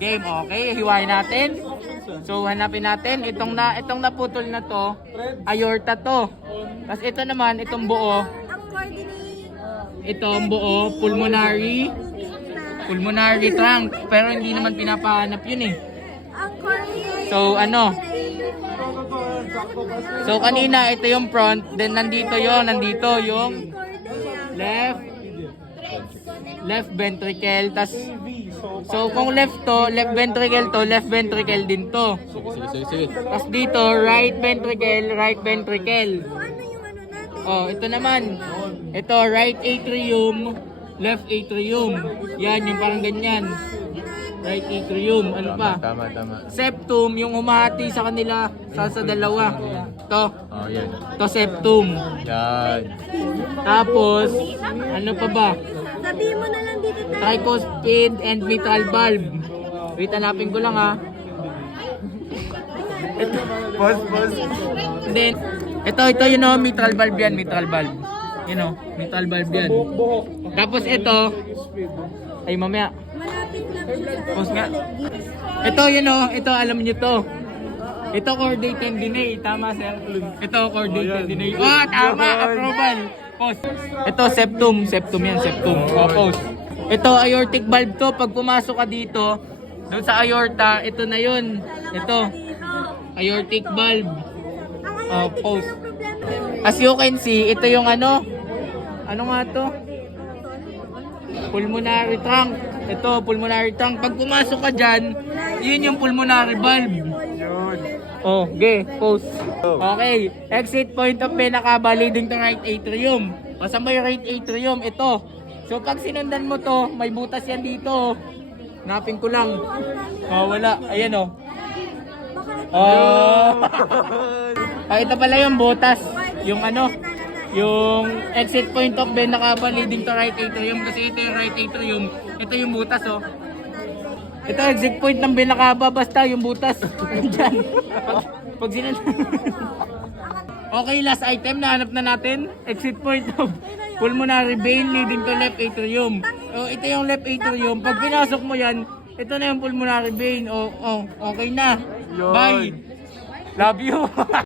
Game, okay. Hiwain natin. So hanapin natin itong naputol na to, aorta to. Tapos ito naman, itong buo. Itong buo, pulmonary trunk. Pero hindi naman pinapahanap yun eh. So ano? So kanina ito yung front, then nandito yung left ventricle. Tas so kung left ventricle din to. Sige. Tas dito right ventricle. Oh, ito naman. Ito right atrium, left atrium. Yan yung parang ganyan. Right atrium, ano pa? Tama. Septum, yung humahati sa kanila sa dalawa. Ito. Oh, yan. Ito septum. Yan. Tapos, ano pa ba? Sabihin mo na lang dito tayo. Tricuspid and mitral valve. Wait, hanapin ko lang ha. Pause. And then, ito yun o, mitral valve yan, mitral valve. Yun o, mitral valve yan. Tapos ito, ay mamaya. Malapit lang siya. Pause nga. Ito yun o, ito alam niyo to. Ito chordate tendinae, tama sir? Ito chordate tendinae. Oh, tama, approval. Pause. Ito septum yan, septum. Oh, pause. Ito aortic valve to, pag pumasok ka dito, doon sa aorta, ito na yun. Ito, aortic valve. Oh, pause. As you can see, ito yung ano nga to? Pulmonary trunk. Ito, pulmonary trunk. Pag pumasok ka dyan, yun yung pulmonary valve. Oh, okay, pause. Okay, exit point of vena cava leading to right atrium. O saan ba yung right atrium? Ito. So pag sinundan mo to, may butas yan dito. Hanapin ko lang. Oh, wala. Ayan oh. Oh. Ito pala yung butas. Yung ano? Yung exit point of vena cava leading to right atrium. Kasi ito yung right atrium. Ito yung butas oh. Ito exit point ng vena cava, basta yung butas. Diyan. Pag sinundan. Okay, last item na hanap na natin. Exit point of pulmonary vein leading to left atrium. Oh, ito yung left atrium. Pag pinasok mo yan, ito na yung pulmonary vein. Oh, okay na. Bye. Love you.